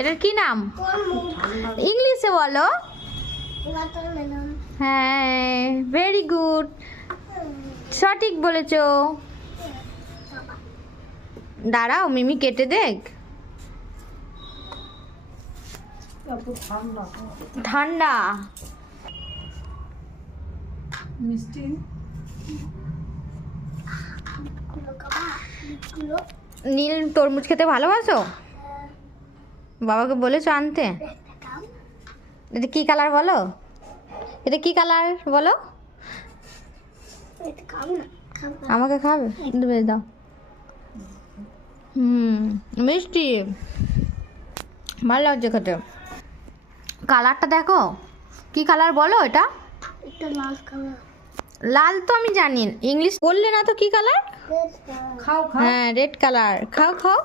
এটার কি নাম? ইংলিশে বলো। হ্যাঁ, ভেরি গুড, সঠিক বলেছো। দাঁড়াও, মিমি কেটে দেখ। ঠান্ডা মিষ্টি। নীল তরমুজ খেতে ভালোবাসো? বাবাকে বলেছো আনতে? এটা কি কালার বলো? এটা কি কালার বলো? আমাকে খাবে? দেবে, দাও। মিষ্টি, ভালো লাগছে খেতে। কালারটা দেখো, কি কালার বলো এটা? লাল তো আমি জানি, ইংলিশ বললে না তো কি কালার? খাও খাও। হ্যাঁ, রেড কালার। খাও খাও।